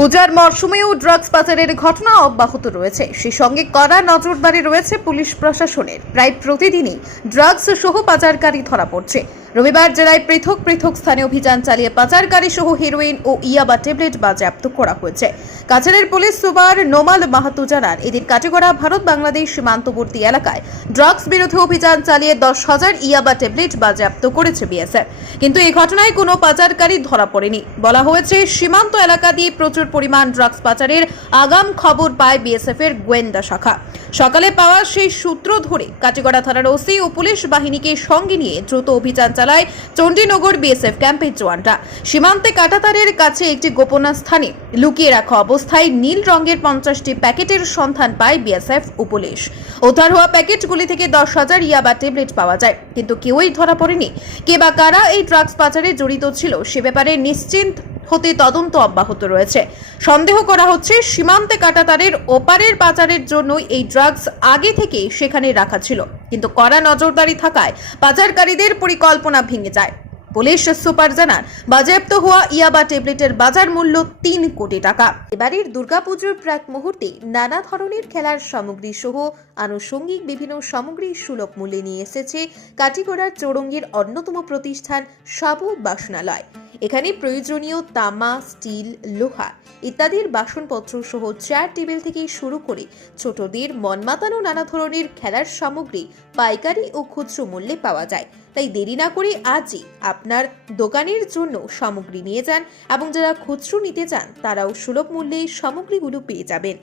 পূজার মরশুমেও ড্রাগস পাচারের ঘটনা অব্যাহত রয়েছে। সেই সঙ্গে কড়া নজরদারি রয়েছে পুলিশ প্রশাসনের। প্রায় প্রতিদিনই ড্রাগস সহ পাচারকারী ধরা পড়ছে। রবিবার জেলায় পৃথক পৃথক স্থানে অভিযান চালিয়ে পাচারকারী সহ হিরোইন ও ইয়াবা ট্যাবলেট বাজেয়াপ্ত করা হয়েছে। কাছাড়ের পুলিশ সুপার নোমাল মাহাতু জানান, এদিন কাটিগড়া ভারত বাংলাদেশ সীমান্তবর্তী এলাকায় ড্রাগস বিরোধী অভিযান চালিয়ে দশ হাজার ইয়াবা ট্যাবলেট বাজেয়াপ্ত করেছে বিএসএফ। কিন্তু এই ঘটনায় কোনো পাচারকারী ধরা পড়েনি। বলা হয়েছে, সীমান্ত এলাকা দিয়ে প্রচুর পরিমাণ ড্রাগস পাচারের আগাম খবর পায় বিএসএফ এর গোয়েন্দা শাখা। সকালে পাওয়া সেই সূত্র ধরে কাটিগড়া থানার ওসি ও পুলিশ বাহিনীকে সঙ্গে নিয়ে দ্রুত অভিযান চালায় চণ্ডীনগর বিএসএফ ক্যাম্পের জওয়ানরা। সীমান্তে কাটাতারের কাছে একটি গোপন স্থানে লুকিয়ে রাখা অবস্থায় নীল রঙের পঞ্চাশটি প্যাকেটের সন্ধান পায় বিএসএফ ও পুলিশ। উদ্ধার হওয়া প্যাকেটগুলি থেকে দশ হাজার ইয়াবা ট্যাবলেট পাওয়া যায়, কিন্তু কেউই ধরা পড়েনি। কে বা কারা এই ড্রাগস পাচারে জড়িত ছিল সে ব্যাপারে নিশ্চিন্ত হতে তদন্ত অব্যাহত রয়েছে। সন্দেহ করা হচ্ছে, সীমান্তে কাটাতারের ওপারের পাচারের জন্যই এই ড্রাগস আগে থেকে সেখানে রাখা ছিল। কিন্তু কড়া নজরদারি থাকায় পাচারকারীদের পরিকল্পনা ভেঙে যায়। পুলিশ সুপার জানান, বাজেয়াপ্ত হওয়া ইয়াবা ট্যাবলেটের বাজার মূল্য তিন কোটি টাকা। এবারের দুর্গাপুজোর প্রাক মুহূর্তে নানা ধরনের খেলার সামগ্রী সহ আনুষঙ্গিক বিভিন্ন সামগ্রী সুলভ মূল্যে নিয়ে এসেছে কাটিগড়ার চৌরঙ্গীর অন্যতম প্রতিষ্ঠান সাবু বাসনালয়। এখানে প্রয়োজনীয় তামা, স্টিল, লোহা ইত্যাদির বাসনপত্র সহ চেয়ার টেবিল থেকে শুরু করে ছোটদের মন মাতানো নানা ধরনের খেলার সামগ্রী, পাইকারি ও খুচরো মূল্যে পাওয়া যায়। তাই দেরি না করে আজই আপনার দোকানের জন্য সামগ্রী নিয়ে যান এবং যারা খুচরো নিতে চান, তারাও সুলভ মূল্যে সামগ্রীগুলো পেয়ে যাবেন।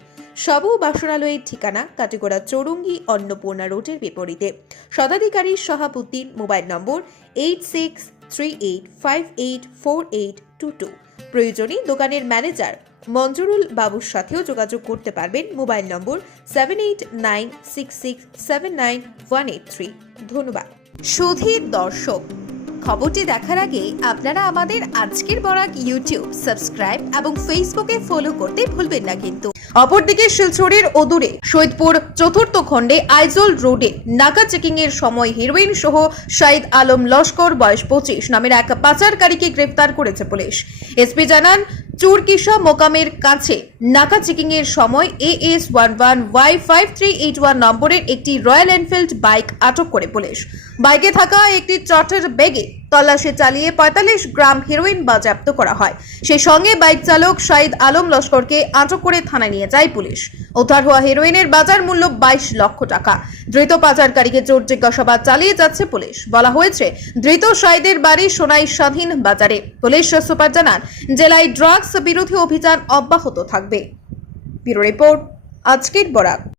সব বাসনালয়ের ঠিকানা কাটিগড়া চৌরঙ্গি অন্নপূর্ণা রোডের বিপরীতে। শতাধিকারী Shahabuddin mobile number eight six three eight five eight four eight two two প্রয়োজনে দোকানের ম্যানেজার মঞ্জুরুল বাবুর সাথেও যোগাযোগ করতে পারবেন mobile number seven eight nine six six seven nine one eight three ধন্যবাদ সুধীর দর্শক খবরটি দেখার আগে আপনারা আমাদের আজকের বরাক ইউটিউব সাবস্ক্রাইব এবং ফেসবুকে ফলো করতে ভুলবেন না কিন্তু। অপরদিকে শিলচরের অদূরে সৈদপুর চতুর্থ খণ্ডে আইজল রোডে নাকা চেকিং এর সময় হিরোইন সহ শাহিদ আলম লস্কর, বয়স পঁচিশ, নামের এক পাচারকারীকে গ্রেফতার করেছে পুলিশ। এসপি জানান চুরকিশা মোকামের কাছে নাকা চেকিং এর সময় A S one one Y five three eight one নম্বরের একটি রয়্যাল এনফিল্ড বাইক আটক করে পুলিশ। বাইকে থাকা একটি চটের বেগে তল্লাশি চালিয়ে পঁয়তাল্লিশ গ্রাম হেরোইন বাজেয়াপ্ত করা হয়। সেই সঙ্গে বাইক চালক শাহিদ আলম লস্করকে আটক করে থানায় নিয়ে যায় পুলিশ। উদ্ধার হওয়া হেরোইনের বাজার মূল্য বাইশ লক্ষ টাকা। ধৃত পাচারকারীকে জোর জিজ্ঞাসাবাদ চালিয়ে যাচ্ছে পুলিশ। বলা হয়েছে, ধৃত শাহিদের বাড়ি সোনাই স্বাধীন বাজারে। পুলিশ সুপার জানান, জেলায় ড্রাগস বিরোধী অভিযান অব্যাহত থাকবে। ব্যুরো রিপোর্ট, আজকের বরাক